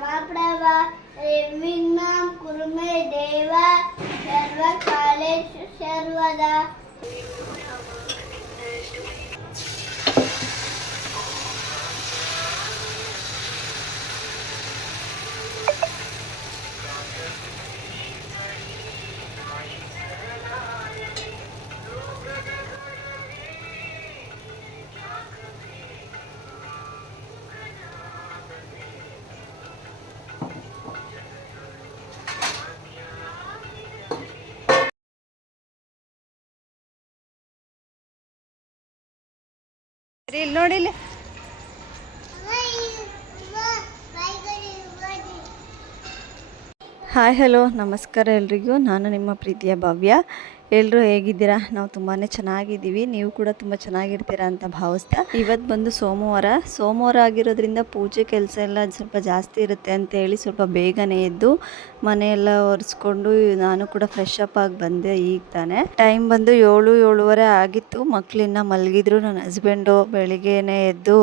மகாபிரபா விண்ணாம் குருமே தேவா சர்வ காலேஷு சர்வதா. ಇಲ್ಲಿ ನೋಡಿ ಇಲ್ಲಿ. ಹಾಯ್ ಹಲೋ ನಮಸ್ಕಾರ ಎಲ್ರಿಗೂ. ನಾನು ನಿಮ್ಮ ಪ್ರೀತಿಯ ಭವ್ಯ. ಎಲ್ಲರೂ ಹೇಗಿದ್ದೀರಾ? ನಾವು ತುಂಬಾ ಚೆನ್ನಾಗಿದ್ದೀವಿ. ನೀವು ಕೂಡ ತುಂಬ ಚೆನ್ನಾಗಿರ್ತೀರಾ ಅಂತ ಭಾವಿಸ್ತಾ ಇವತ್ತು ಬಂದು ಸೋಮವಾರ. ಸೋಮವಾರ ಆಗಿರೋದ್ರಿಂದ ಪೂಜೆ ಕೆಲಸ ಎಲ್ಲ ಸ್ವಲ್ಪ ಜಾಸ್ತಿ ಇರುತ್ತೆ ಅಂತ ಹೇಳಿ ಸ್ವಲ್ಪ ಬೇಗನೆ ಎದ್ದು ಮನೆಯೆಲ್ಲ ಒರೆಸ್ಕೊಂಡು ನಾನು ಕೂಡ ಫ್ರೆಶ್ ಅಪ್ ಆಗಿ ಬಂದೆ ಈಗ ತಾನೆ. ಟೈಮ್ ಬಂದು ಏಳು, ಏಳುವರೆ ಆಗಿತ್ತು. ಮಕ್ಕಳನ್ನ ಮಲಗಿದ್ರು. ನನ್ನ ಹಸ್ಬೆಂಡು ಬೆಳಿಗ್ಗೆನೆ ಎದ್ದು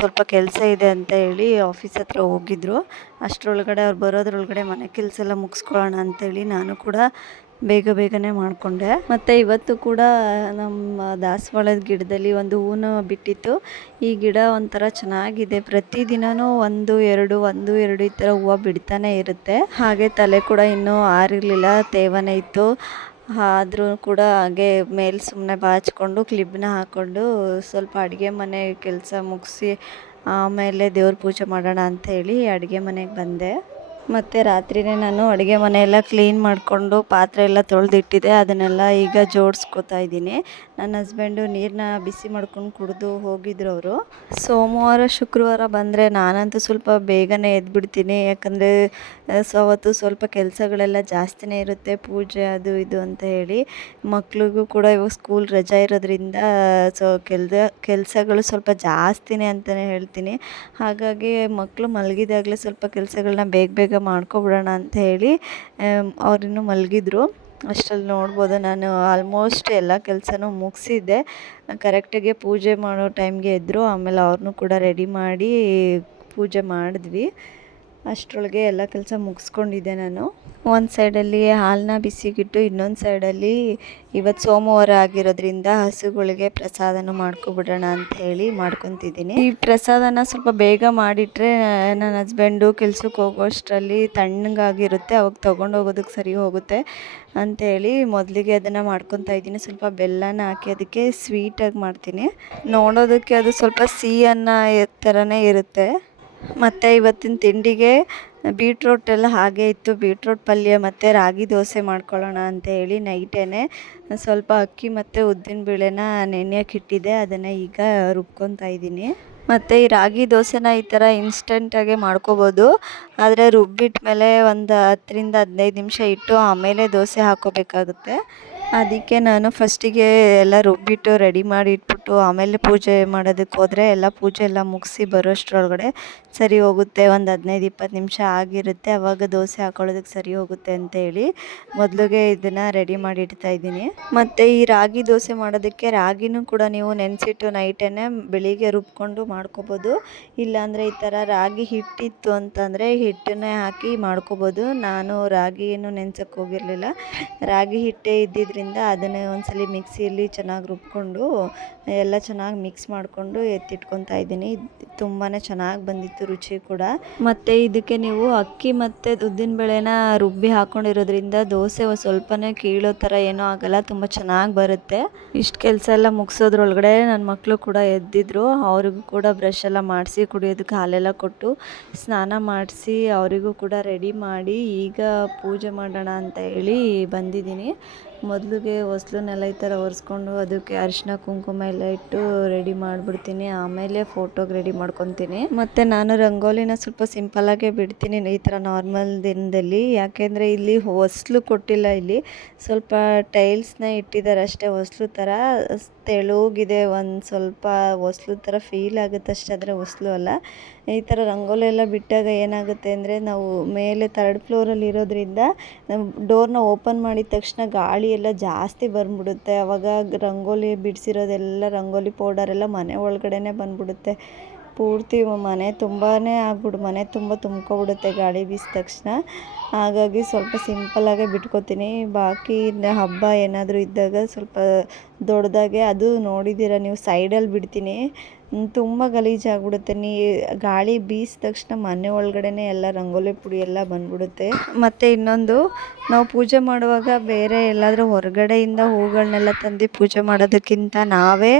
ಸ್ವಲ್ಪ ಕೆಲಸ ಇದೆ ಅಂತ ಹೇಳಿ ಆಫೀಸ್ ಹತ್ರ ಹೋಗಿದ್ರು. ಅಷ್ಟರೊಳಗಡೆ ಅವ್ರು ಬರೋದ್ರೊಳಗಡೆ ಮನೆ ಕೆಲಸ ಎಲ್ಲ ಮುಗಿಸ್ಕೊಳ್ಳೋಣ ಅಂತೇಳಿ ನಾನು ಕೂಡ ಬೇಗ ಬೇಗನೆ ಮಾಡಿಕೊಂಡೆ. ಮತ್ತು ಇವತ್ತು ಕೂಡ ನಮ್ಮ ದಾಸವಾಳದ ಗಿಡದಲ್ಲಿ ಒಂದು ಹೂವು ಬಿಟ್ಟಿತ್ತು. ಈ ಗಿಡ ಒಂಥರ ಚೆನ್ನಾಗಿದೆ. ಪ್ರತಿದಿನವೂ ಒಂದು, ಎರಡು ಒಂದು, ಎರಡು ಈ ಥರ ಹೂವು ಬಿಡ್ತಾನೆ ಇರುತ್ತೆ. ಹಾಗೆ ತಲೆ ಕೂಡ ಇನ್ನೂ ಆರಿರಲಿಲ್ಲ, ತೇವನೇ ಇತ್ತು. ಆದರೂ ಕೂಡ ಹಾಗೆ ಮೇಲೆ ಸುಮ್ಮನೆ ಬಾಚ್ಕೊಂಡು ಕ್ಲಿಬ್ನ ಹಾಕ್ಕೊಂಡು ಸ್ವಲ್ಪ ಅಡುಗೆ ಮನೆ ಕೆಲಸ ಮುಗಿಸಿ ಆಮೇಲೆ ದೇವ್ರ ಪೂಜೆ ಮಾಡೋಣ ಅಂತ ಹೇಳಿ ಅಡುಗೆ ಮನೆಗೆ ಬಂದೆ. ಮತ್ತು ರಾತ್ರಿನೇ ನಾನು ಅಡುಗೆ ಮನೆಯೆಲ್ಲ ಕ್ಲೀನ್ ಮಾಡಿಕೊಂಡು ಪಾತ್ರೆ ಎಲ್ಲ ತೊಳೆದಿಟ್ಟಿದ್ದೆ. ಅದನ್ನೆಲ್ಲ ಈಗ ಜೋಡಿಸ್ಕೋತಾ ಇದ್ದೀನಿ. ನನ್ನ ಹಸ್ಬೆಂಡು ನೀರನ್ನ ಬಿಸಿ ಮಾಡ್ಕೊಂಡು ಕುಡಿದು ಹೋಗಿದ್ರು ಅವರು. ಸೋಮವಾರ, ಶುಕ್ರವಾರ ಬಂದರೆ ನಾನಂತೂ ಸ್ವಲ್ಪ ಬೇಗನೆ ಎದ್ಬಿಡ್ತೀನಿ. ಯಾಕಂದರೆ ಅವತ್ತು ಸ್ವಲ್ಪ ಕೆಲಸಗಳೆಲ್ಲ ಜಾಸ್ತಿನೇ ಇರುತ್ತೆ. ಪೂಜೆ ಅದು ಇದು ಅಂತ ಹೇಳಿ ಮಕ್ಳಿಗೂ ಕೂಡ ಇವಾಗ ಸ್ಕೂಲ್ ರಜಾ ಇರೋದ್ರಿಂದ, ಸೊ ಕೆಲಸ ಕೆಲಸಗಳು ಸ್ವಲ್ಪ ಜಾಸ್ತಿನೇ ಅಂತಲೇ ಹೇಳ್ತೀನಿ. ಹಾಗಾಗಿ ಮಕ್ಕಳು ಮಲಗಿದಾಗಲೇ ಸ್ವಲ್ಪ ಕೆಲಸಗಳನ್ನ ಬೇಗ ಬೇಗ ಮಾಡ್ಕೊಬಿಡೋಣ ಅಂತ ಹೇಳಿ ಅವರಿನ್ನೂ ಮಲಗಿದ್ರು. ಅಷ್ಟರಲ್ಲಿ ನೋಡ್ಬೋದು ನಾನು ಆಲ್ಮೋಸ್ಟ್ ಎಲ್ಲ ಕೆಲಸನೂ ಮುಗಿಸಿದ್ದೆ. ಕರೆಕ್ಟಾಗಿ ಪೂಜೆ ಮಾಡೋ ಟೈಮ್ಗೆ ಇದ್ದರು ಆಮೇಲೆ ಅವ್ರನ್ನೂ ಕೂಡ ರೆಡಿ ಮಾಡಿ ಪೂಜೆ ಮಾಡಿದ್ವಿ. ಅಷ್ಟರೊಳಗೆ ಎಲ್ಲ ಕೆಲಸ ಮುಗಿಸ್ಕೊಂಡಿದ್ದೆ ನಾನು. ಒಂದು ಸೈಡಲ್ಲಿ ಹಾಲನ್ನ ಬಿಸಿಗಿಟ್ಟು, ಇನ್ನೊಂದು ಸೈಡಲ್ಲಿ ಇವತ್ತು ಸೋಮವಾರ ಆಗಿರೋದ್ರಿಂದ ಹಸುಗಳಿಗೆ ಪ್ರಸಾದನ ಮಾಡ್ಕೊಬಿಡೋಣ ಅಂತ ಹೇಳಿ ಮಾಡ್ಕೊತಿದ್ದೀನಿ. ಈ ಪ್ರಸಾದನ ಸ್ವಲ್ಪ ಬೇಗ ಮಾಡಿಟ್ರೆ ನನ್ನ ಹಸ್ಬೆಂಡು ಕೆಲ್ಸಕ್ಕೆ ಹೋಗೋಷ್ಟರಲ್ಲಿ ತಣ್ಣಗಾಗಿರುತ್ತೆ, ಅವಾಗ ತೊಗೊಂಡು ಹೋಗೋದಕ್ಕೆ ಸರಿ ಹೋಗುತ್ತೆ ಅಂಥೇಳಿ ಮೊದಲಿಗೆ ಅದನ್ನು ಮಾಡ್ಕೊತಾ ಇದ್ದೀನಿ. ಸ್ವಲ್ಪ ಬೆಲ್ಲನ ಹಾಕಿ ಅದಕ್ಕೆ ಸ್ವೀಟಾಗಿ ಮಾಡ್ತೀನಿ. ನೋಡೋದಕ್ಕೆ ಅದು ಸ್ವಲ್ಪ ಸಿಹಿ ಅನ್ನ ಥರನೇ ಇರುತ್ತೆ. ಮತ್ತು ಇವತ್ತಿನ ತಿಂಡಿಗೆ ಬೀಟ್ರೋಟ್ ಎಲ್ಲ ಹಾಗೆ ಇತ್ತು. ಬೀಟ್ರೋಟ್ ಪಲ್ಯ ಮತ್ತು ರಾಗಿ ದೋಸೆ ಮಾಡ್ಕೊಳ್ಳೋಣ ಅಂತ ಹೇಳಿ ನೈಟೇ ಸ್ವಲ್ಪ ಅಕ್ಕಿ ಮತ್ತು ಉದ್ದಿನ ಬೇಳೆನ ನೆನೆಯಕ್ಕೆ ಇಟ್ಟಿದ್ದೆ. ಅದನ್ನು ಈಗ ರುಬ್ಕೊತಾ ಇದ್ದೀನಿ. ಮತ್ತು ಈ ರಾಗಿ ದೋಸೆನ ಈ ಥರ ಇನ್ಸ್ಟೆಂಟಾಗೆ ಮಾಡ್ಕೋಬೋದು. ಆದರೆ ರುಬ್ಬಿಟ್ಮೇಲೆ ಒಂದು ಹತ್ತರಿಂದ ಹದಿನೈದು ನಿಮಿಷ ಇಟ್ಟು ಆಮೇಲೆ ದೋಸೆ ಹಾಕ್ಕೋಬೇಕಾಗುತ್ತೆ ಅದಕ್ಕೆ ನಾನು ಫಸ್ಟಿಗೆ ಎಲ್ಲ ರುಬ್ಬಿಟ್ಟು ರೆಡಿ ಮಾಡಿ ಇಟ್ಬಿಟ್ಟು ಆಮೇಲೆ ಪೂಜೆ ಮಾಡೋದಕ್ಕೆ ಹೋದರೆ ಎಲ್ಲ ಪೂಜೆ ಎಲ್ಲ ಮುಗಿಸಿ ಬರೋಷ್ಟರೊಳಗಡೆ ಸರಿ ಹೋಗುತ್ತೆ. ಒಂದು ಹದಿನೈದು, ಇಪ್ಪತ್ತು ನಿಮಿಷ ಆಗಿರುತ್ತೆ. ಅವಾಗ ದೋಸೆ ಹಾಕೊಳ್ಳೋದಕ್ಕೆ ಸರಿ ಹೋಗುತ್ತೆ ಅಂತ ಹೇಳಿ ಮೊದಲಿಗೆ ಇದನ್ನು ರೆಡಿ ಮಾಡಿ ಇಡ್ತಾ ಇದ್ದೀನಿ. ಮತ್ತು ಈ ರಾಗಿ ದೋಸೆ ಮಾಡೋದಕ್ಕೆ ರಾಗಿನೂ ಕೂಡ ನೀವು ನೆನೆಸಿಟ್ಟು ನೈಟೇ ಬೆಳಿಗ್ಗೆ ರುಬ್ಕೊಂಡು ಮಾಡ್ಕೋಬೋದು. ಇಲ್ಲಾಂದರೆ ಈ ಥರ ರಾಗಿ ಹಿಟ್ಟಿತ್ತು ಅಂತಂದರೆ ಹಿಟ್ಟನ್ನೇ ಹಾಕಿ ಮಾಡ್ಕೋಬೋದು. ನಾನು ರಾಗಿಯನ್ನು ನೆನ್ಸಕ್ಕೆ ಹೋಗಿರಲಿಲ್ಲ. ರಾಗಿ ಹಿಟ್ಟೇ ಇದ್ದಿದ್ದರಿಂದ ಅದನ್ನೇ ಒಂದ್ಸಲಿ ಮಿಕ್ಸಿಯಲ್ಲಿ ಚೆನ್ನಾಗಿ ರುಬ್ಕೊಂಡು, ಎಲ್ಲ ಚೆನ್ನಾಗಿ ಮಿಕ್ಸ್ ಮಾಡಿಕೊಂಡು ಎತ್ತಿಟ್ಕೊತಾ ಇದ್ದೀನಿ. ತುಂಬಾ ಚೆನ್ನಾಗಿ ಬಂದಿತ್ತು ರುಚಿ ಕೂಡ. ಮತ್ತು ಇದಕ್ಕೆ ನೀವು ಅಕ್ಕಿ ಮತ್ತು ಉದ್ದಿನ ಬೇಳೆನ ರುಬ್ಬಿ ಹಾಕ್ಕೊಂಡಿರೋದ್ರಿಂದ ದೋಸೆ ಸ್ವಲ್ಪನೇ ಕೀಳೋ ಥರ ಏನೂ ಆಗಲ್ಲ, ತುಂಬ ಚೆನ್ನಾಗಿ ಬರುತ್ತೆ. ಇಷ್ಟು ಕೆಲಸ ಎಲ್ಲ ಮುಗಿಸೋದ್ರೊಳಗಡೆ ನನ್ನ ಮಕ್ಕಳು ಕೂಡ ಎದ್ದಿದ್ರು, ಅವ್ರಿಗೂ ಕೂಡ ಬ್ರಷ್ ಎಲ್ಲ ಮಾಡಿಸಿ ಕುಡಿಯೋದಕ್ಕೆ ಹಾಲೆಲ್ಲ ಕೊಟ್ಟು ಸ್ನಾನ ಮಾಡಿಸಿ ಅವರಿಗೂ ಕೂಡ ರೆಡಿ ಮಾಡಿ ಈಗ ಪೂಜೆ ಮಾಡೋಣ ಅಂತ ಹೇಳಿ ಬಂದಿದ್ದೀನಿ. ಮೊದಲಿಗೆ ಹೊಸ್ಲನ್ನೆಲ್ಲ ಈ ಥರ ಒರೆಸ್ಕೊಂಡು ಅದಕ್ಕೆ ಅರಿಶಿನ, ಕುಂಕುಮ ಎಲ್ಲ ಇಟ್ಟು ರೆಡಿ ಮಾಡಿಬಿಡ್ತೀನಿ. ಆಮೇಲೆ ಫೋಟೋಗೆ ರೆಡಿ ಮಾಡ್ಕೊತೀನಿ. ಮತ್ತು ನಾನು ರಂಗೋಲಿನ ಸ್ವಲ್ಪ ಸಿಂಪಲಾಗೆ ಬಿಡ್ತೀನಿ ಈ ಥರ ನಾರ್ಮಲ್ ದಿನದಲ್ಲಿ. ಯಾಕೆಂದರೆ ಇಲ್ಲಿ ಹೊಸ್ಲು ಕೊಟ್ಟಿಲ್ಲ ಇಲ್ಲಿ. ಸ್ವಲ್ಪ ಟೈಲ್ಸ್ನ ಇಟ್ಟಿದ್ದಾರೆ ಅಷ್ಟೇ, ಹೊಸ್ಲು ಥರ ತೆಳುಗಿದೆ, ಒಂದು ಸ್ವಲ್ಪ ಹೊಸ್ಲು ಥರ ಫೀಲ್ ಆಗುತ್ತೆ ಅಷ್ಟೇ, ಆದರೆ ಹೊಸ್ಲು ಅಲ್ಲ. ಈ ಥರ ರಂಗೋಲಿ ಎಲ್ಲ ಬಿಟ್ಟಾಗ ಏನಾಗುತ್ತೆ ಅಂದರೆ ನಾವು ಮೇಲೆ ತರ್ಡ್ ಫ್ಲೋರಲ್ಲಿ ಇರೋದ್ರಿಂದ ಡೋರ್ನ ಓಪನ್ ಮಾಡಿದ ತಕ್ಷಣ ಗಾಳಿ ಎಲ್ಲ ಜಾಸ್ತಿ ಬಂದ್ಬಿಡುತ್ತೆ. ಅವಾಗ ರಂಗೋಲಿ ಬಿಡಿಸಿರೋದೆಲ್ಲ ರಂಗೋಲಿ ಪೌಡರೆಲ್ಲ ಮನೆ ಒಳಗಡೆನೇ ಬಂದ್ಬಿಡುತ್ತೆ. ಪೂರ್ತಿ ಮನೆ ತುಂಬಾ ಆಗ್ಬಿಡು, ಮನೆ ತುಂಬ ತುಂಬ್ಕೊಬಿಡುತ್ತೆ ಗಾಳಿ ಬೀಸಿದ ತಕ್ಷಣ. ಹಾಗಾಗಿ ಸ್ವಲ್ಪ ಸಿಂಪಲ್ಲಾಗೇ ಬಿಟ್ಕೋತೀನಿ. ಬಾಕಿ ಹಬ್ಬ ಏನಾದರೂ ಇದ್ದಾಗ ಸ್ವಲ್ಪ ದೊಡ್ಡದಾಗೆ ಅದು ನೋಡಿದ್ದೀರ? ನೀವು ಸೈಡಲ್ಲಿ ಬಿಡ್ತೀನಿ. ತುಂಬ ಗಲೀಜಾಗ್ಬಿಡುತ್ತೆ. ನೀ ಗಾಳಿ ಬೀಸಿದ ತಕ್ಷಣ ಮನೆ ಒಳಗಡೆನೇ ಎಲ್ಲ ರಂಗೋಲಿ ಪುಡಿ ಎಲ್ಲ ಬಂದ್ಬಿಡುತ್ತೆ. ಮತ್ತು ಇನ್ನೊಂದು, ನಾವು ಪೂಜೆ ಮಾಡುವಾಗ ಬೇರೆ ಎಲ್ಲಾದರೂ ಹೊರಗಡೆಯಿಂದ ಹೂಗಳನ್ನೆಲ್ಲ ತಂದು ಪೂಜೆ ಮಾಡೋದಕ್ಕಿಂತ ನಾವೇ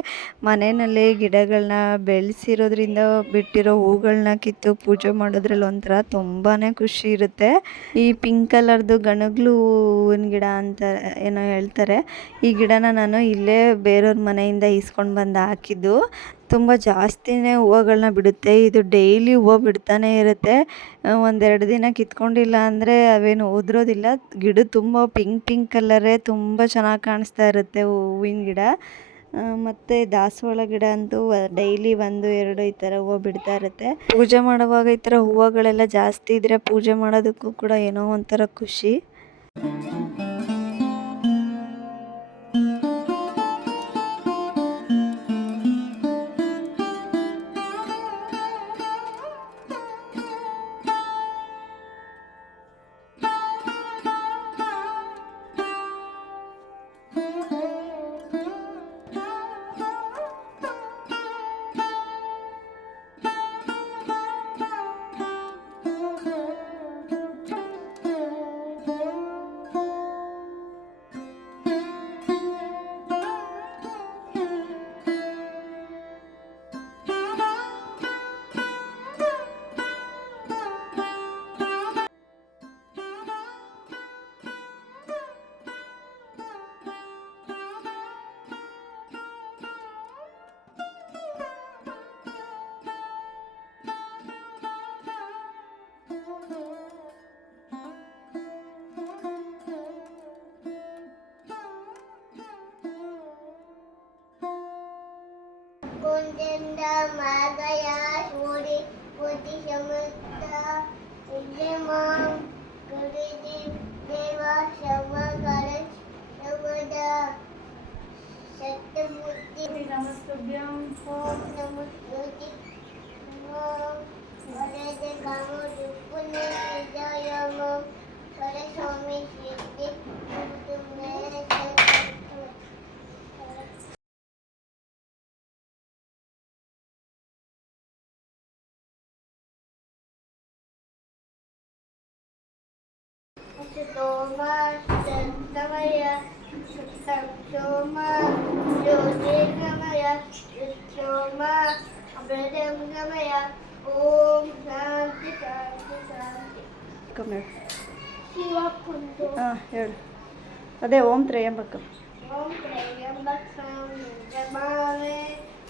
ಮನೆಯಲ್ಲಿ ಗಿಡಗಳನ್ನ ಬೆಳೆಸಿರೋದ್ರಿಂದ ಬಿಟ್ಟಿರೋ ಹೂಗಳನ್ನ ಕಿತ್ತು ಪೂಜೆ ಮಾಡೋದ್ರಲ್ಲಿ ಒಂಥರ ತುಂಬಾ ಖುಷಿ ಇರುತ್ತೆ. ಈ ಪಿಂಕ್ ಕಲರ್ದು ಗಣಗ್ಲು ಹೂವಿನ ಗಿಡ ಅಂತ ಏನೋ ಹೇಳ್ತಾರೆ. ಈ ಗಿಡನ ನಾನು ಇಲ್ಲೇ ಬೇರೆಯವ್ರ ಮನೆಯಿಂದ ಈಸ್ಕೊಂಡು ಬಂದು ಹಾಕಿದ್ದು. ತುಂಬ ಜಾಸ್ತಿನೇ ಹೂವುಗಳನ್ನ ಬಿಡುತ್ತೆ. ಇದು ಡೈಲಿ ಹೂವು ಬಿಡ್ತಾನೆ ಇರುತ್ತೆ. ಒಂದೆರಡು ದಿನ ಕಿತ್ಕೊಂಡಿಲ್ಲ ಅಂದರೆ ಅವೇನು ಉದುರೋದಿಲ್ಲ. ಗಿಡ ತುಂಬ ಪಿಂಕ್ ಪಿಂಕ್ ಕಲ್ಲರೇ ತುಂಬ ಚೆನ್ನಾಗಿ ಕಾಣಿಸ್ತಾ ಇರುತ್ತೆ ಹೂವಿನ ಗಿಡ. ಮತ್ತು ದಾಸವಾಳ ಗಿಡ ಅಂತೂ ಡೈಲಿ ಒಂದು, ಎರಡು ಈ ಥರ ಹೂವು ಬಿಡ್ತಾ ಇರುತ್ತೆ. ಪೂಜೆ ಮಾಡುವಾಗ ಈ ಥರ ಹೂವುಗಳೆಲ್ಲ ಜಾಸ್ತಿ ಇದ್ದರೆ ಪೂಜೆ ಮಾಡೋದಕ್ಕೂ ಕೂಡ ಏನೋ ಒಂಥರ ಖುಷಿ. ಸಂತಮಯ ಸೋಮ ಜ್ಯೋತಿರ್ಗಮಯ ಸೋಮ ಅಮೃತಂಗಮಯ ಓಂ ಶಾಂತಿ ಶಾಂತಿ ಶಾಂತಿ ಕಮ್ಮಿ ಶಿವ ಕುಂದು ಹಾಂ ಹೇಳು ಅದೇ ಓಂ ತ್ರಯಂಬಕ ಓಂ ತ್ರಯಂಬಕಂ ಯಜಮಾನೆ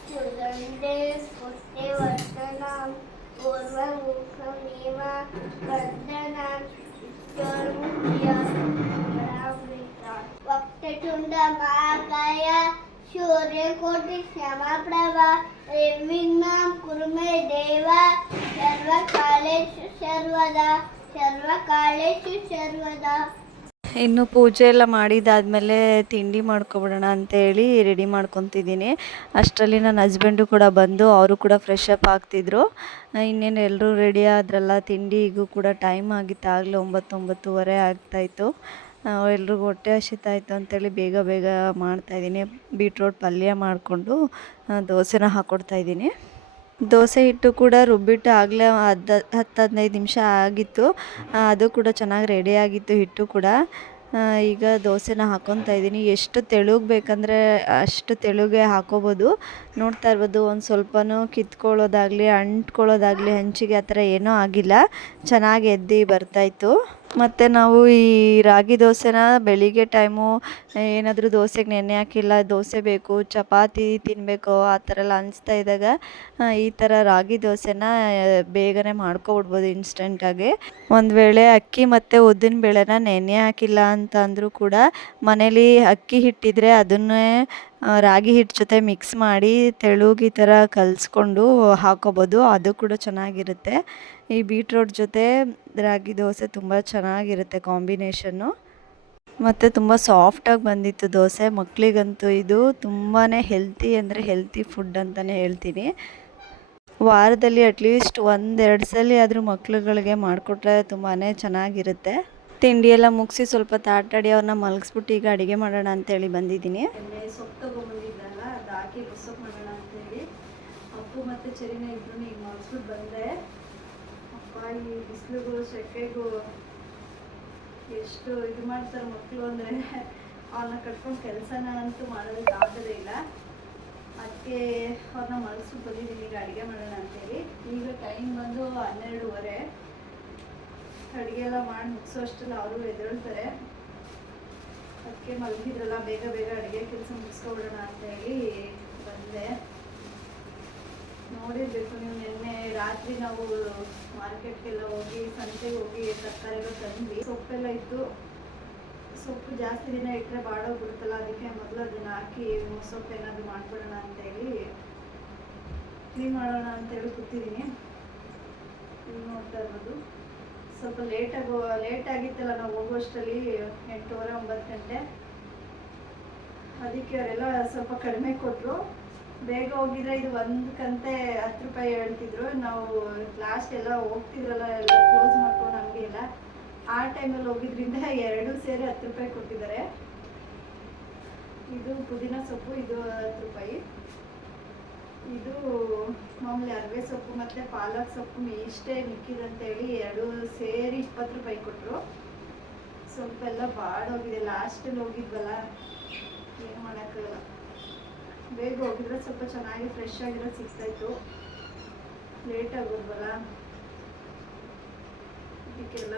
ಸುಗಂಧೆ ಪುಷ್ಟಿವರ್ಧನಂ ಪೂರ್ವಮುಖಮೇವ ವರ್ಧನಂ ಇನ್ನು ಪೂಜೆ ಎಲ್ಲ ಮಾಡಿದಾದ್ಮೇಲೆ ತಿಂಡಿ ಮಾಡ್ಕೊಬಿಡೋಣ ಅಂತೇಳಿ ರೆಡಿ ಮಾಡ್ಕೊತಿದ್ದೀನಿ. ಅಷ್ಟರಲ್ಲಿ ನನ್ನ ಹಸ್ಬೆಂಡು ಕೂಡ ಬಂದು ಅವರು ಕೂಡ ಫ್ರೆಶ್ ಅಪ್ ಆಗ್ತಿದ್ರು. ಇನ್ನೇನು ಎಲ್ಲರೂ ರೆಡಿ ಆದ್ರಲ್ಲ ತಿಂಡಿಗೂ ಕೂಡ ಟೈಮ್ ಆಗಿತ್ತು ಆಗಲೇ ಒಂಬತ್ತೊಂಬತ್ತುವರೆ ಆಗ್ತಾಯಿತ್ತು ಎಲ್ರಿಗೂ ಹೊಟ್ಟೆ ಹಸಿತಾಯಿತ್ತು ಅಂತೇಳಿ ಬೇಗ ಬೇಗ ಮಾಡ್ತಾಯಿದ್ದೀನಿ ಬೀಟ್ರೋಟ್ ಪಲ್ಯ ಮಾಡಿಕೊಂಡು ದೋಸೆನ ಹಾಕ್ಕೊಡ್ತಾಯಿದ್ದೀನಿ ದೋಸೆ ಹಿಟ್ಟು ಕೂಡ ರುಬ್ಬಿಟ್ಟು ಆಗಲೇ ಹದ್ದು, ಹತ್ತು ಹದಿನೈದು ನಿಮಿಷ ಆಗಿತ್ತು. ಅದು ಕೂಡ ಚೆನ್ನಾಗಿ ರೆಡಿ ಆಗಿತ್ತು ಹಿಟ್ಟು ಕೂಡ. ಈಗ ದೋಸೆನ ಹಾಕ್ಕೊತಾ ಇದ್ದೀನಿ. ಎಷ್ಟು ತೆಳುಗೆ ಬೇಕಂದರೆ ಅಷ್ಟು ತೆಳುಗೆ ಹಾಕೋಬೋದು. ನೋಡ್ತಾ ಇರ್ಬೋದು, ಒಂದು ಸ್ವಲ್ಪನೂ ಕಿತ್ಕೊಳ್ಳೋದಾಗಲಿ, ಅಂಟ್ಕೊಳ್ಳೋದಾಗಲಿ, ಹಂಚಿಗೆ ಆ ಥರ ಏನೂ ಆಗಿಲ್ಲ. ಚೆನ್ನಾಗಿ ಎದ್ದು ಬರ್ತಾಯಿತ್ತು ಮತ್ತು ನಾವು ಈ ರಾಗಿ ದೋಸೆನ ಬೆಳಿಗ್ಗೆ ಟೈಮು, ಏನಾದರೂ ದೋಸೆಗೆ ನೆನೆ ಹಾಕಿಲ್ಲ, ದೋಸೆ ಬೇಕು, ಚಪಾತಿ ತಿನ್ನಬೇಕು ಆ ಥರ ಎಲ್ಲ ಅನಿಸ್ತಾ ಇದ್ದಾಗ ಈ ಥರ ರಾಗಿ ದೋಸೆನ, ಬೇಗನೆ ಮಾಡ್ಕೊಬಿಡ್ಬೋದು ಇನ್ಸ್ಟೆಂಟಾಗಿ. ಒಂದು ವೇಳೆ ಅಕ್ಕಿ ಮತ್ತು ಉದ್ದಿನ ಬೇಳೆನ ನೆನೆ ಹಾಕಿಲ್ಲ ಅಂತ ಅಂದರೂ ಕೂಡ ಮನೇಲಿ ಅಕ್ಕಿ ಹಿಟ್ಟಿದ್ರೆ ಅದನ್ನೇ ರಾಗಿ ಹಿಟ್ಟು ಜೊತೆ ಮಿಕ್ಸ್ ಮಾಡಿ ತೆಳುಗೆ ಈ ಥರ ಕಲಿಸ್ಕೊಂಡು ಹಾಕೋಬೋದು. ಅದು ಕೂಡ ಚೆನ್ನಾಗಿರುತ್ತೆ. ಈ ಬೀಟ್ರೋಟ್ ಜೊತೆ ರಾಗಿ ದೋಸೆ ತುಂಬ ಚೆನ್ನಾಗಿರುತ್ತೆ ಕಾಂಬಿನೇಷನ್ನು. ಮತ್ತು ತುಂಬ ಸಾಫ್ಟಾಗಿ ಬಂದಿತ್ತು ದೋಸೆ. ಮಕ್ಕಳಿಗಂತೂ ಇದು ತುಂಬಾ ಹೆಲ್ತಿ ಅಂದರೆ ಹೆಲ್ತಿ ಫುಡ್ ಅಂತಲೇ ಹೇಳ್ತೀನಿ. ವಾರದಲ್ಲಿ ಅಟ್ಲೀಸ್ಟ್ ಒಂದೆರಡು ಸಲ ಆದರೂ ಮಕ್ಳುಗಳಿಗೆ ಮಾಡಿಕೊಟ್ರೆ ತುಂಬಾ ಚೆನ್ನಾಗಿರುತ್ತೆ. ತಿಂಡಿ ಎಲ್ಲ ಮುಗಿಸಿ ಸ್ವಲ್ಪ ತಾಟಾಡಿ ಅವ್ರನ್ನ ಮಲಗಿಸ್ಬಿಟ್ಟು ಈಗ ಅಡುಗೆ ಮಾಡೋಣ ಅಂತೇಳಿ ಬಂದಿದ್ದೀನಿ. ಸೊಪ್ಪು ತೊಗೊಂಬಂದಿದ್ರಲ್ಲ ಅದು ಹಾಕಿ ಸೊಪ್ಪು ಮಾಡೋಣ ಅಂತೇಳಿ. ಅಪ್ಪು ಮತ್ತು ಚರಿನ ಇಬ್ರು ಈಗ ಮಲಗಿಸ್ಬಿಟ್ಟು ಬಂದೆ. ಅಪ್ಪ, ಈ ಬಿಸಿಲಿಗೂ ಸೆಕೆಗೂ ಎಷ್ಟು ಇದು ಮಾಡ್ತಾರೆ ಮಕ್ಕಳು ಅಂದರೆ ಅವ್ರನ್ನ ಕಟ್ಕೊಂಡು ಕೆಲಸನ ಅಂತೂ ಮಾಡೋದಕ್ಕೆ ಆಗೋದೇ ಇಲ್ಲ. ಅದಕ್ಕೆ ಅವ್ರನ್ನ ಮಲಗಿಸ್ಬಿಟ್ಟು ಬಂದಿದ್ದೀನಿ, ಈಗ ಅಡುಗೆ ಮಾಡೋಣ ಅಂತೇಳಿ. ಈಗ ಟೈಮ್ ಬಂದು ಹನ್ನೆರಡೂವರೆ. ಅಡುಗೆ ಎಲ್ಲ ಮಾಡಿ ಮುಗಿಸೋ ಅಷ್ಟರಲ್ಲಿ ಅವರು ಎದುರುತ್ತಾರೆ ಅದಕ್ಕೆ ಮಲಗಿದ್ರಲ್ಲ, ಬೇಗ ಬೇಗ ಅಡುಗೆ ಕೆಲಸ ಮುಗಿಸ್ಕೊಬಿಡೋಣ ಅಂತೇಳಿ ಬಂದೆ. ನೋಡಿರ್ಬೇಕು, ನೀವು ನಿನ್ನೆ ರಾತ್ರಿ ನಾವು ಮಾರ್ಕೆಟ್ಗೆಲ್ಲ ಹೋಗಿ, ಸಂತೆಗೆ ಹೋಗಿ ತರಕಾರಿಗಳು ತಂದ್ವಿ. ಸೊಪ್ಪೆಲ್ಲ ಇತ್ತು. ಸೊಪ್ಪು ಜಾಸ್ತಿ ದಿನ ಇಟ್ಟರೆ ಬಾಡೋಗ್ಬಿಡುತ್ತಲ್ಲ ಅದಕ್ಕೆ ಮೊದಲು ಅದನ್ನ ಹಾಕಿ ಸೊಪ್ಪು ಏನಾದರೂ ಅಂತ ಅಂತೇಳಿ ಕ್ಲೀನ್ ಮಾಡೋಣ ಅಂತೇಳಿ ಕೂತಿದ್ದೀನಿ. ನೀವು ನೋಡ್ತಾ ಇರ್ಬೋದು ಸ್ವಲ್ಪ ಲೇಟಾಗಿ ಲೇಟ್ ಆಗಿತ್ತಲ್ಲ ನಾವು ಹೋಗುವಷ್ಟರಲ್ಲಿ ಎಂಟೂವರೆ, ಒಂಬತ್ತು ಗಂಟೆ. ಅದಕ್ಕೆ ಅವರೆಲ್ಲ ಸ್ವಲ್ಪ ಕಡಿಮೆ ಕೊಟ್ಟರು ಬೇಗ ಹೋಗಿದ್ರೆ ಇದು ಒಂದು ಕಂತೆ ಹತ್ತು ರೂಪಾಯಿ ಹೇಳ್ತಿದ್ರು. ನಾವು ಲಾಸ್ಟ್ ಎಲ್ಲ ಹೋಗ್ತಿದ್ರಲ್ಲ, ಎಲ್ಲ ಕ್ಲೋಸ್ ಮಾಡ್ಕೊಂಡು ನಮಗೆ ಇಲ್ಲ ಆ ಟೈಮಲ್ಲಿ ಹೋಗಿದ್ರಿಂದ ಎರಡು ಸೇರಿ ಹತ್ತು ರೂಪಾಯಿ ಕೊಟ್ಟಿದ್ದಾರೆ. ಇದು ಪುದೀನ ಸೊಪ್ಪು, ಇದು ಹತ್ತು ರೂಪಾಯಿ. ಇದು ಮಾಮೂಲಿ ಅರ್ವೆ ಸೊಪ್ಪು ಮತ್ತು ಪಾಲಕ್ ಸೊಪ್ಪು ಇಷ್ಟೇ ಮಿಕ್ಕಿದಂತೇಳಿ ಎರಡು ಸೇರಿ ಇಪ್ಪತ್ತು ರೂಪಾಯಿ ಕೊಟ್ಟರು ಸೊಪ್ಪೆಲ್ಲ ಬಾಡೋಗಿದೆ ಲಾಸ್ಟಲ್ಲಿ ಹೋಗಿದ್ವಲ್ಲ, ಏನು ಮಾಡೋಕ್ಕಾಗಲ್ಲ. ಬೇಗ ಹೋಗಿದ್ರೆ ಸ್ವಲ್ಪ ಚೆನ್ನಾಗಿ ಫ್ರೆಶ್ ಆಗಿರೋದು ಸಿಗ್ತಾಯಿತ್ತು. ಲೇಟ್ ಆಗೋದ್ವಲ್ಲ. ಇದಕ್ಕೆಲ್ಲ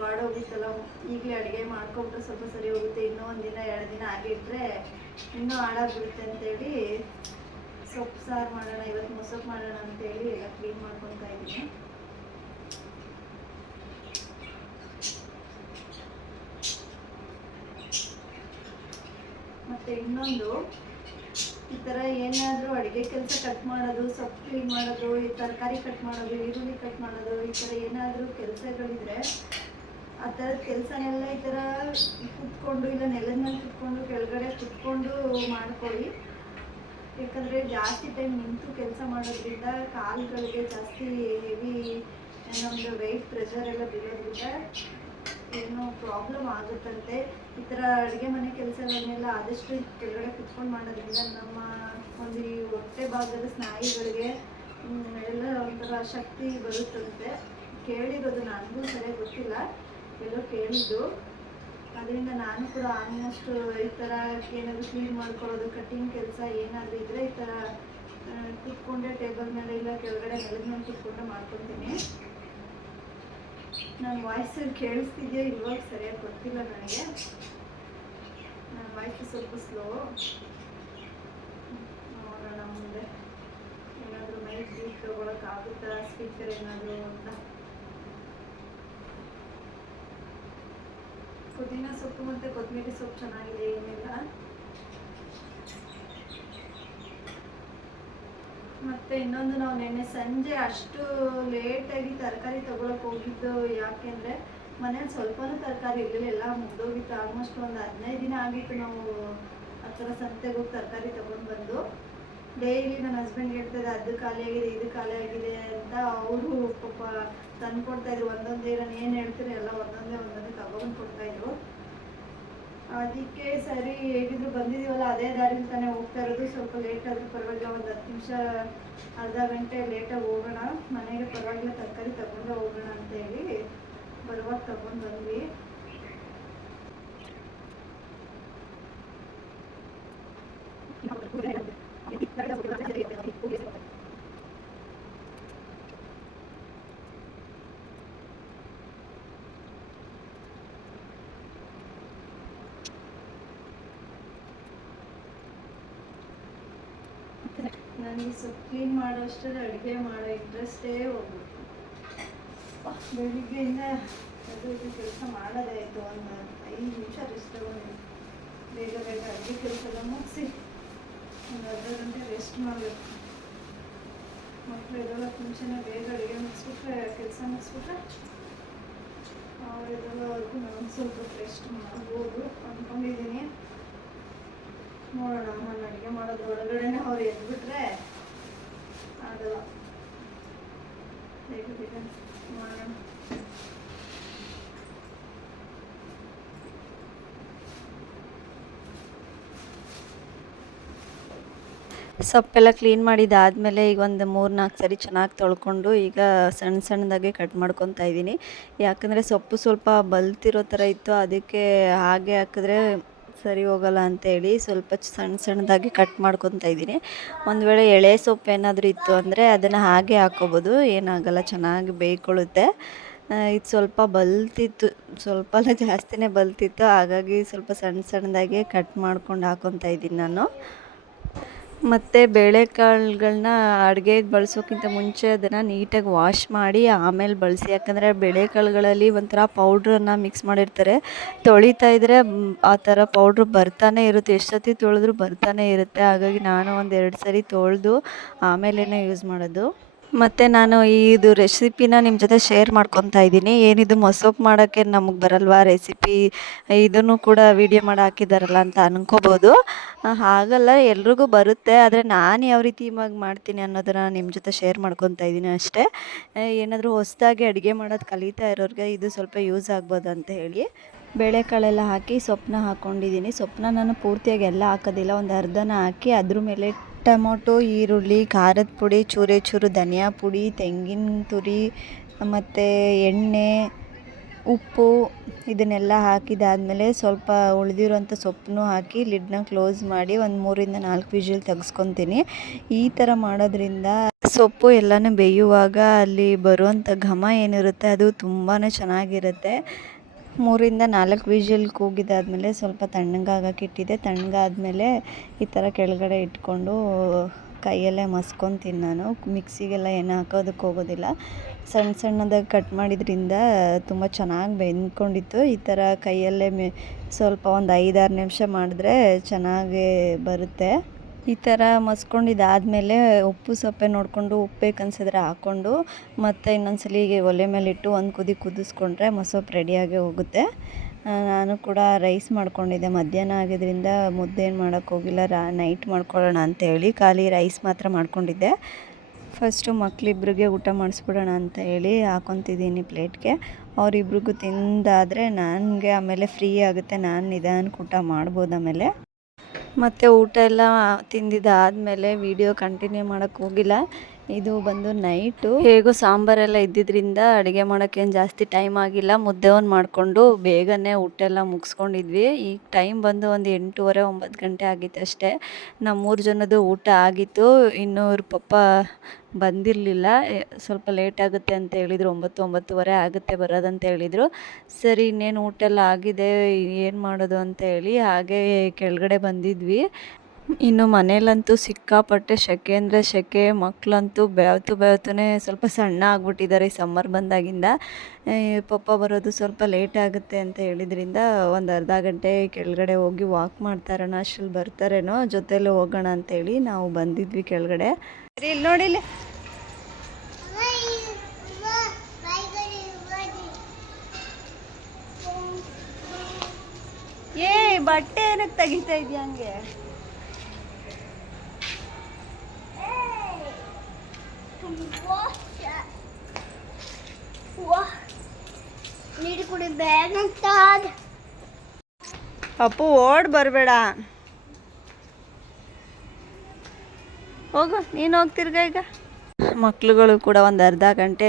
ಬಾಡೋಗಿತ್ತಲ್ಲ, ಈಗಲೇ ಅಡುಗೆ ಮಾಡ್ಕೊಂಡ್ರೆ ಸ್ವಲ್ಪ ಸರಿ ಹೋಗುತ್ತೆ. ಇನ್ನೂ ಒಂದಿನ ದಿನ ಎರಡು ದಿನ ಆಗಿಟ್ರೆ ಇನ್ನೂ ಹಾಳಾಗ್ಬಿಡುತ್ತೆ ಅಂತೇಳಿ ಸೊಪ್ಪು ಸಾರು ಮಾಡೋಣ, ಇವತ್ತು ಮೊಸಪ್ಪು ಮಾಡೋಣ ಅಂತೇಳಿ ಎಲ್ಲ ಕ್ಲೀನ್ ಮಾಡ್ಕೊತಾ ಇದ್ದೀನಿ. ಮತ್ತೆ ಇನ್ನೊಂದು, ಈ ಥರ ಏನಾದರೂ ಅಡುಗೆ ಕೆಲಸ ಕಟ್ ಮಾಡೋದು, ಸೊಪ್ಪು ಕ್ಲೀನ್ ಮಾಡೋದು, ಈ ತರಕಾರಿ ಕಟ್ ಮಾಡೋದು, ಈರುಳ್ಳಿ ಕಟ್ ಮಾಡೋದು, ಈ ಥರ ಏನಾದರೂ ಕೆಲಸಗಳಿದ್ರೆ ಆ ಥರದ ಕೆಲಸನೆಲ್ಲ ಈ ಥರ ಕುತ್ಕೊಂಡು ಇಲ್ಲ ನೆಲದ ಮೇಲೆ ಕುತ್ಕೊಂಡು, ಕೆಳಗಡೆ ಕುತ್ಕೊಂಡು ಮಾಡ್ಕೊಳ್ಳಿ. ಯಾಕಂದರೆ ಜಾಸ್ತಿ ಟೈಮ್ ನಿಂತು ಕೆಲಸ ಮಾಡೋದ್ರಿಂದ ಕಾಲುಗಳಿಗೆ ಜಾಸ್ತಿ ಹೆವಿ ನಮ್ದು ವೆಯ್ಟ್ ಪ್ರೆಷರ್ ಎಲ್ಲ ಬೀಳೋದ್ರಿಂದ ಏನೋ ಪ್ರಾಬ್ಲಮ್ ಆಗುತ್ತಂತೆ. ಈ ಥರ ಅಡುಗೆ ಮನೆ ಕೆಲಸಗಳನ್ನೆಲ್ಲ ಆದಷ್ಟು ಕೆಳಗಡೆ ಕುತ್ಕೊಂಡು ಮಾಡೋದ್ರಿಂದ ನಮ್ಮ ಒಂದು ಈ ಹೊಟ್ಟೆ ಭಾಗದ ಸ್ನಾಯುಗಳಿಗೆ ಎಲ್ಲ ಒಂಥರ ಶಕ್ತಿ ಬರುತ್ತಂತೆ. ಕೇಳಿರೋದು ನನಗೂ ಸರಿಯಾಗಿ ಗೊತ್ತಿಲ್ಲ. ಎಲ್ಲೋ ಕೇಳಿದ್ದು. ಅದರಿಂದ ನಾನು ಕೂಡ ಆಲ್ಮೋಸ್ಟ್ ಈ ಥರ ಏನಾದರೂ ಕ್ಲೀನ್ ಮಾಡ್ಕೊಳ್ಳೋದು ಕಟ್ಟಿಂಗ್ ಕೆಲಸ ಏನಾದರೂ ಇದ್ದರೆ ಈ ಥರ ಕುತ್ಕೊಂಡೆ ಟೇಬಲ್ ಮೇಲೆ ಇಲ್ಲ ಕೆಳಗಡೆ ನೆಲದ ಮೇಲೆ ಕುತ್ಕೊಂಡೆ ಮಾಡ್ಕೊತೀನಿ ನನ್ನ ವಾಯ್ಸಲ್ಲಿ ಕೇಳಿಸ್ತಿದೆಯೋ ಇವಾಗ ಸರಿಯಾಗಿ ಗೊತ್ತಿಲ್ಲ ನನಗೆ. ನನ್ನ ವಾಯ್ಸ್ ಸ್ವಲ್ಪ ಸ್ಲೋ ನೋಡೋಣ ಮುಂದೆ. ಏನಾದರೂ ಮೈಕ್ ಬೀಟ್ ತೊಗೊಳಕ್ಕಾಗುತ್ತಾ ಸ್ಪೀಕರ್ ಏನಾದರೂ ಅಂತ ಪುದೀನ ಸೊಪ್ಪು ಮತ್ತೆ ಕೊತ್ತಂಬರಿ ಸೊಪ್ಪು ಚೆನ್ನಾಗಿದೆ, ಏನಿಲ್ಲ. ಮತ್ತೆ ಇನ್ನೊಂದು ನಾವು ನಿನ್ನೆ ಸಂಜೆ ಅಷ್ಟು ಲೇಟಾಗಿ ತರಕಾರಿ ತಗೊಳಕ್ ಹೋಗಿದ್ದು ಯಾಕೆಂದ್ರೆ ಮನೇಲಿ ಸ್ವಲ್ಪನೂ ತರಕಾರಿ ಇರಲಿಲ್ಲ ಮುಗ್ದೋಗಿತ್ತು. ಆಲ್ಮೋಸ್ಟ್ ಒಂದು ಹದಿನೈದು ದಿನ ಆಗಿತ್ತು ನಾವು ಆ ಥರ ಸಂತೆಗೆ ಹೋಗಿ ತರಕಾರಿ ತಗೊಂಡು ಬಂದು. ಡೈಲಿ ನನ್ನ ಹಸ್ಬೆಂಡ್ ಹೇಳ್ತಾರೆ ಅದು ಖಾಲಿ ಆಗಿದೆ, ಇದು ಖಾಲಿ ಆಗಿದೆ ಅಂತ ಅವರು ಪಾಪ ತಂದು ಕೊಡ್ತಾ ಇದ್ರು. ಒಂದೊಂದೇ ನಾನು ಏನು ಹೇಳ್ತೀನಿ, ಎಲ್ಲ ಒಂದೊಂದೇ ಒಂದೊಂದೇ ತಗೊಂಡು ಕೊಡ್ತಾ ಇದ್ರು. ಅದಕ್ಕೆ ಸರಿ, ಹೇಗಿದ್ರು ಬಂದಿದೀವಲ್ಲ, ಅದೇ ದಾರಿಲಿ ತಾನೇ ಹೋಗ್ತಾ ಇರೋದು. ಸ್ವಲ್ಪ ಲೇಟ್ ಆದ್ರೂ ಪರವಾಗಿಲ್ಲ, ಒಂದು ಹತ್ತು ನಿಮಿಷ, ಅರ್ಧ ಗಂಟೆ ಲೇಟಾಗಿ ಹೋಗೋಣ. ಮನೆಗೆ ಪರವಾಗಿಲ್ಲ, ತರಕಾರಿ ತಗೊಂಡೇ ಹೋಗೋಣ ಅಂತ ಹೇಳಿ ಬರುವಾಗ ತಗೊಂಡು ಬಂದ್ವಿ. ನನಗೆ ಸ್ವಲ್ಪ ಕ್ಲೀನ್ ಮಾಡೋ ಅಷ್ಟರಲ್ಲಿ ಅಡುಗೆ ಮಾಡೋ ಇಂಟ್ರೆಸ್ಟೇ ಹೋಗ್ಬಿಟ್ಟು ಬೆಳಿಗ್ಗೆಯಿಂದ ಅದು ಇದು ಕೆಲಸ ಮಾಡೋದೇ ಆಯಿತು ಒಂದು ಐದು ನಿಮಿಷ ರೆಸ್ಟ್ ತಗೊಂಡು. ಬೇಗ ಬೇಗ ಅಡುಗೆ ಕೆಲಸ ಎಲ್ಲ ಮುಗಿಸಿ. ಒಂದು ಅರ್ಧ ಗಂಟೆ ರೆಸ್ಟ್ ಮಾಡಬೇಕು. ಮಕ್ಕಳು ಎದ್ದೇಳೋಕ್ಕೆ ಮುಂಚೆನೇ ಬೇಗ ಅಡುಗೆ ಮುಗಿಸ್ಬಿಟ್ರೆ, ಕೆಲಸ ಮುಗಿಸ್ಬಿಟ್ರೆ ಅವರೆಲ್ಲವರೆಗೂ ನಾನು ಸ್ವಲ್ಪ ರೆಸ್ಟ್ ಮಾಡ್ಬೋದು ಅಂದ್ಕೊಂಡಿದ್ದೀನಿ. ನೋಡೋಣ ಅಡುಗೆ ಮಾಡೋದು ಒಳಗಡೆನೆ ಅವ್ರು ಎದ್ಬಿಟ್ರೆ ಆಗಲ್ಲ. ಮಾಡೋಣ? ಸೊಪ್ಪೆಲ್ಲ ಕ್ಲೀನ್ ಮಾಡಿದ್ದಾದಮೇಲೆ ಈಗ ಒಂದು ಮೂರು ನಾಲ್ಕು ಸರಿ ಚೆನ್ನಾಗಿ ತೊಳ್ಕೊಂಡು ಈಗ ಸಣ್ಣ ಸಣ್ಣದಾಗಿ ಕಟ್ ಮಾಡ್ಕೊತಾ ಇದ್ದೀನಿ. ಯಾಕಂದರೆ ಸೊಪ್ಪು ಸ್ವಲ್ಪ ಬಲ್ತಿರೋ ಥರ ಇತ್ತು, ಅದಕ್ಕೆ ಹಾಗೆ ಹಾಕಿದ್ರೆ ಸರಿ ಹೋಗಲ್ಲ ಅಂತೇಳಿ ಸ್ವಲ್ಪ ಸಣ್ಣ ಸಣ್ಣದಾಗಿ ಕಟ್ ಮಾಡ್ಕೊತಾ ಇದ್ದೀನಿ. ಒಂದು ವೇಳೆ ಎಳೆ ಸೊಪ್ಪು ಏನಾದರೂ ಇತ್ತು ಅಂದರೆ ಅದನ್ನು ಹಾಗೆ ಹಾಕ್ಕೋಬೋದು. ಏನಾಗಲ್ಲ, ಚೆನ್ನಾಗಿ ಬೇಯ್ಕೊಳ್ಳುತ್ತೆ. ಇದು ಸ್ವಲ್ಪ ಬಲ್ತಿತ್ತು ಸ್ವಲ್ಪ ಅಲ್ಲ ಜಾಸ್ತಿನೇ ಬಲ್ತಿತ್ತು. ಹಾಗಾಗಿ ಸ್ವಲ್ಪ ಸಣ್ಣ ಸಣ್ಣದಾಗಿ ಕಟ್ ಮಾಡ್ಕೊಂಡು ಹಾಕೊತ ಇದ್ದೀನಿ ನಾನು. ಮತ್ತು ಬೇಳೆಕಾಳುಗಳನ್ನ ಅಡುಗೆಗೆ ಬಳಸೋಕ್ಕಿಂತ ಮುಂಚೆ ಅದನ್ನು ನೀಟಾಗಿ ವಾಶ್ ಮಾಡಿ ಆಮೇಲೆ ಬಳಸಿ. ಯಾಕಂದರೆ ಬೇಳೆಕಾಳುಗಳಲ್ಲಿ ಒಂಥರ ಪೌಡ್ರನ್ನು ಮಿಕ್ಸ್ ಮಾಡಿರ್ತಾರೆ. ತೊಳಿತಾ ಇದ್ದರೆ ಆ ಥರ ಪೌಡ್ರ್ ಬರ್ತಾನೆ ಇರುತ್ತೆ. ಎಷ್ಟೊತ್ತಿ ತೊಳೆದ್ರೂ ಬರ್ತಾನೆ ಇರುತ್ತೆ. ಹಾಗಾಗಿ ನಾನು ಒಂದು ಎರಡು ಸರಿ ತೊಳೆದು ಆಮೇಲೇ ಯೂಸ್ ಮಾಡೋದು. ಮತ್ತು ನಾನು ಇದು ರೆಸಿಪಿನ ನಿಮ್ಮ ಜೊತೆ ಶೇರ್ ಮಾಡ್ಕೊತಾ ಇದ್ದೀನಿ. ಏನಿದು ಮೊಸೊಪ್ಪು ಮಾಡೋಕ್ಕೆ ನಮಗೆ ಬರಲ್ವಾ ರೆಸಿಪಿ ಇದನ್ನು ಕೂಡ ವೀಡಿಯೋ ಮಾಡಿ ಹಾಕಿದಾರಲ್ಲ ಅಂತ ಅನ್ಕೋಬೋದು. ಹಾಗಲ್ಲ, ಎಲ್ರಿಗೂ ಬರುತ್ತೆ. ಆದರೆ ನಾನು ಯಾವ ರೀತಿ ಇವಾಗ ಮಾಡ್ತೀನಿ ಅನ್ನೋದನ್ನು ನಿಮ್ಮ ಜೊತೆ ಶೇರ್ ಮಾಡ್ಕೊತಾ ಇದ್ದೀನಿ ಅಷ್ಟೇ. ಏನಾದರೂ ಹೊಸದಾಗಿ ಅಡುಗೆ ಮಾಡೋದು ಕಲಿತಾ ಇರೋರಿಗೆ ಇದು ಸ್ವಲ್ಪ ಯೂಸ್ ಆಗ್ಬೋದು ಅಂತ ಹೇಳಿ. ಬೇಳೆಕಾಳೆಲ್ಲ ಹಾಕಿ ಸೊಪ್ಪನ್ನ ಹಾಕ್ಕೊಂಡಿದ್ದೀನಿ ಸೊಪ್ಪನ್ನ ನಾನು ಪೂರ್ತಿಯಾಗಿ ಎಲ್ಲ ಹಾಕೋದಿಲ್ಲ. ಒಂದು ಅರ್ಧನ ಹಾಕಿ ಅದ್ರ ಮೇಲೆ ಟೊಮೊಟೊ, ಈರುಳ್ಳಿ, ಖಾರದ ಪುಡಿ ಚೂರೆ ಚೂರು ಧನಿಯಾ ಪುಡಿ, ತೆಂಗಿನ ತುರಿ, ಮತ್ತು ಎಣ್ಣೆ, ಉಪ್ಪು ಇದನ್ನೆಲ್ಲ ಹಾಕಿದಾದಮೇಲೆ ಸ್ವಲ್ಪ ಉಳಿದಿರೋಂಥ ಸೊಪ್ಪನ್ನು ಹಾಕಿ ಲಿಡ್ನ ಕ್ಲೋಸ್ ಮಾಡಿ ಒಂದು ಮೂರಿಂದ ನಾಲ್ಕು ವಿಜಿಲ್ ತೆಗೆಸ್ಕೊತೀನಿ. ಈ ಥರ ಮಾಡೋದ್ರಿಂದ ಸೊಪ್ಪು ಎಲ್ಲನೂ ಬೇಯುವಾಗ ಅಲ್ಲಿ ಬರುವಂಥ ಘಮ ಏನಿರುತ್ತೆ ಅದು ತುಂಬಾ ಚೆನ್ನಾಗಿರುತ್ತೆ. ಮೂರಿಂದ ನಾಲ್ಕು ವಿಷಲ್ ಕೂಗಿದಾದಮೇಲೆ ಸ್ವಲ್ಪ ತಣ್ಣಗಾಗಕ್ಕೆ ಇಟ್ಟಿದ್ದೆ. ತಣ್ಣಗಾದ್ಮೇಲೆ ಈ ಥರ ಕೆಳಗಡೆ ಇಟ್ಕೊಂಡು ಕೈಯಲ್ಲೇ ಮಸ್ಕೊತೀನಿ ನಾನು. ಮಿಕ್ಸಿಗೆಲ್ಲ ಏನು ಹಾಕೋದಕ್ಕೆ ಹೋಗೋದಿಲ್ಲ. ಸಣ್ಣ ಸಣ್ಣದಾಗಿ ಕಟ್ ಮಾಡಿದ್ರಿಂದ ತುಂಬ ಚೆನ್ನಾಗಿ ಬೆಂದ್ಕೊಂಡಿತ್ತು. ಈ ಥರ ಕೈಯಲ್ಲೇ ಮೆ ಸ್ವಲ್ಪ ಒಂದು ಐದಾರು ನಿಮಿಷ ಮಾಡಿದ್ರೆ ಚೆನ್ನಾಗೇ ಬರುತ್ತೆ. ಈ ಥರ ಮಸ್ಕೊಂಡಿದ್ದಾದಮೇಲೆ ಉಪ್ಪು ಸೊಪ್ಪೆ ನೋಡಿಕೊಂಡು ಉಪ್ಪು ಬೇಕನ್ಸಿದ್ರೆ ಹಾಕ್ಕೊಂಡು ಮತ್ತು ಇನ್ನೊಂದ್ಸಲಿ ಹೀಗೆ ಒಲೆ ಮೇಲಿಟ್ಟು ಒಂದು ಕುದಿ ಕುದಿಸ್ಕೊಂಡ್ರೆ ಮೊಸೊಪ್ಪು ರೆಡಿಯಾಗಿ ಹೋಗುತ್ತೆ. ನಾನು ಕೂಡ ರೈಸ್ ಮಾಡ್ಕೊಂಡಿದ್ದೆ. ಮಧ್ಯಾಹ್ನ ಆಗಿದ್ದರಿಂದ ಮುದ್ದೆ ಏನು ಮಾಡೋಕ್ಕೆ ಹೋಗಿಲ್ಲ. ರಾ ನೈಟ್ ಮಾಡ್ಕೊಳ್ಳೋಣ ಅಂತೇಳಿ ಖಾಲಿ ರೈಸ್ ಮಾತ್ರ ಮಾಡ್ಕೊಂಡಿದ್ದೆ. ಫಸ್ಟು ಮಕ್ಕಳಿಬ್ರಿಗೆ ಊಟ ಮಾಡಿಸ್ಬಿಡೋಣ ಅಂತ ಹೇಳಿ ಹಾಕೊತಿದ್ದೀನಿ ಪ್ಲೇಟ್ಗೆ. ಅವರಿಬ್ರಿಗೂ ತಿಂದಾದರೆ ನನಗೆ ಆಮೇಲೆ ಫ್ರೀ ಆಗುತ್ತೆ. ನಾನು ನಿಧಾನಕ್ಕೆ ಊಟ ಮಾಡ್ಬೋದು ಆಮೇಲೆ. ಮತ್ತು ಊಟ ಎಲ್ಲ ತಿಂದಿದ್ದಾದಮೇಲೆ ವಿಡಿಯೋ ಕಂಟಿನ್ಯೂ ಮಾಡೋಕ್ಕೆ ಹೋಗಿಲ್ಲ. ಇದು ಬಂದು ನೈಟು ಹೇಗೋ ಸಾಂಬಾರೆಲ್ಲ ಇದ್ದಿದ್ದರಿಂದ ಅಡುಗೆ ಮಾಡೋಕ್ಕೇನು ಜಾಸ್ತಿ ಟೈಮ್ ಆಗಿಲ್ಲ. ಮುದ್ದೆ ಒಂದು ಮಾಡಿಕೊಂಡು ಬೇಗನೆ ಊಟ ಎಲ್ಲ ಮುಗಿಸ್ಕೊಂಡಿದ್ವಿ. ಈಗ ಟೈಮ್ ಬಂದು ಒಂದು ಎಂಟೂವರೆ, ಒಂಬತ್ತು ಗಂಟೆ ಆಗಿತ್ತು ಅಷ್ಟೇ. ನಮ್ಮ ಮೂರು ಜನದ್ದು ಊಟ ಆಗಿತ್ತು. ಇನ್ನೂರು ಪಪ್ಪ ಬಂದಿರಲಿಲ್ಲ. ಸ್ವಲ್ಪ ಲೇಟ್ ಆಗುತ್ತೆ ಅಂತ ಹೇಳಿದರು. ಒಂಬತ್ತು, ಒಂಬತ್ತುವರೆ ಆಗುತ್ತೆ ಬರೋದಂತ ಹೇಳಿದರು. ಸರಿ, ಇನ್ನೇನು ಊಟ ಎಲ್ಲ ಆಗಿದೆ, ಏನು ಮಾಡೋದು ಅಂತ ಹೇಳಿ ಹಾಗೆ ಕೆಳಗಡೆ ಬಂದಿದ್ವಿ. ಇನ್ನು ಮನೇಲಂತೂ ಸಿಕ್ಕಾಪಟ್ಟೆ ಸೆಕೆ ಅಂದರೆ ಸೆಕೆ ಮಕ್ಕಳಂತೂ ಬೆವ್ತು ಬೆವ್ತನೇ ಸ್ವಲ್ಪ ಸಣ್ಣ ಆಗ್ಬಿಟ್ಟಿದ್ದಾರೆ ಈ ಸಮ್ಮರ್ ಬಂದಾಗಿಂದ. ಪಪ್ಪ ಬರೋದು ಸ್ವಲ್ಪ ಲೇಟ್ ಆಗುತ್ತೆ ಅಂತ ಹೇಳಿದ್ರಿಂದ ಒಂದು ಅರ್ಧ ಗಂಟೆ ಕೆಳಗಡೆ ಹೋಗಿ ವಾಕ್ ಮಾಡ್ತಾರಣ ಅಷ್ಟಲ್ಲಿ ಬರ್ತಾರೇನೋ ಜೊತೆಯಲ್ಲಿ ಹೋಗೋಣ ಅಂತೇಳಿ ನಾವು ಬಂದಿದ್ವಿ ಕೆಳಗಡೆ. ಇಲ್ಲಿ ನೋಡಿ ಇಲ್ಲಿ. ಏ ಬಟ್ಟೆ ಏನಕ್ಕೆ ತೆಗಿತಾ ಇದೆಯಾ ಹಂಗೆ? ನೀರು ಕುಡಿ ಬೇಗಂತ ಅಪ್ಪು ಓಡ್ ಬರಬೇಡ. ಹೋಗು ನೀನು ಹೋಗ್ತಿರ್ಗ ಈಗ. ಮಕ್ಳುಗಳು ಕೂಡ ಒಂದು ಅರ್ಧ ಗಂಟೆ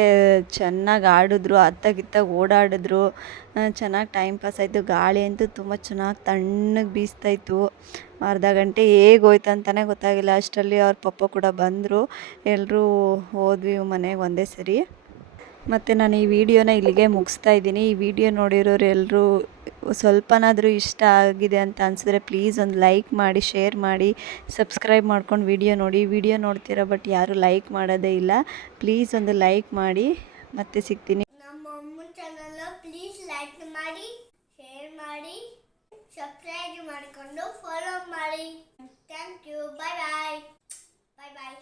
ಚೆನ್ನಾಗಿ ಆಡಿದ್ರು ಅತ್ತಗಿತ್ತ ಓಡಾಡಿದ್ರು. ಚೆನ್ನಾಗಿ ಟೈಮ್ ಪಾಸ್ ಆಯಿತು. ಗಾಳಿ ಅಂತೂ ತುಂಬ ಚೆನ್ನಾಗಿ ತಣ್ಣಗೆ ಬೀಸ್ತಾಯಿತ್ತು ಅರ್ಧ ಗಂಟೆ ಹೇಗೆ ಹೋಯ್ತು ಅಂತಲೇ ಗೊತ್ತಾಗಿಲ್ಲ. ಅಷ್ಟರಲ್ಲಿ ಅವ್ರ ಪಪ್ಪ ಕೂಡ ಬಂದರು. ಎಲ್ಲರೂ ಹೋದ್ವಿ ಮನೆಗೆ ಒಂದೇ ಸರಿ. ಮತ್ತು ನಾನು ಈ ವಿಡಿಯೋನ ಇಲ್ಲಿಗೆ ಮುಗಿಸ್ತಾ ಇದ್ದೀನಿ. ಈ ವಿಡಿಯೋ ನೋಡಿರೋರು ಎಲ್ಲರೂ ಸ್ವಲ್ಪನಾದರೂ ಇಷ್ಟ ಆಗಿದೆ ಅಂತ ಅನಿಸಿದ್ರೆ ಪ್ಲೀಸ್ ಒಂದು ಲೈಕ್ ಮಾಡಿ ಶೇರ್ ಮಾಡಿ ಸಬ್ಸ್ಕ್ರೈಬ್ ಮಾಡ್ಕೊಂಡು ವಿಡಿಯೋ ನೋಡಿ. ವಿಡಿಯೋ ನೋಡ್ತೀರಾ ಬಟ್ ಯಾರೂ ಲೈಕ್ ಮಾಡೋದೇ ಇಲ್ಲ. ಪ್ಲೀಸ್ ಒಂದು ಲೈಕ್ ಮಾಡಿ. ಮತ್ತೆ ಸಿಗ್ತೀನಿ. ಸಬ್ಸ್ಕ್ರೈಬ್ ಮಾಡಿಕೊಂಡು ಫಾಲೋ ಮಾಡಿ thank you bye bye bye bye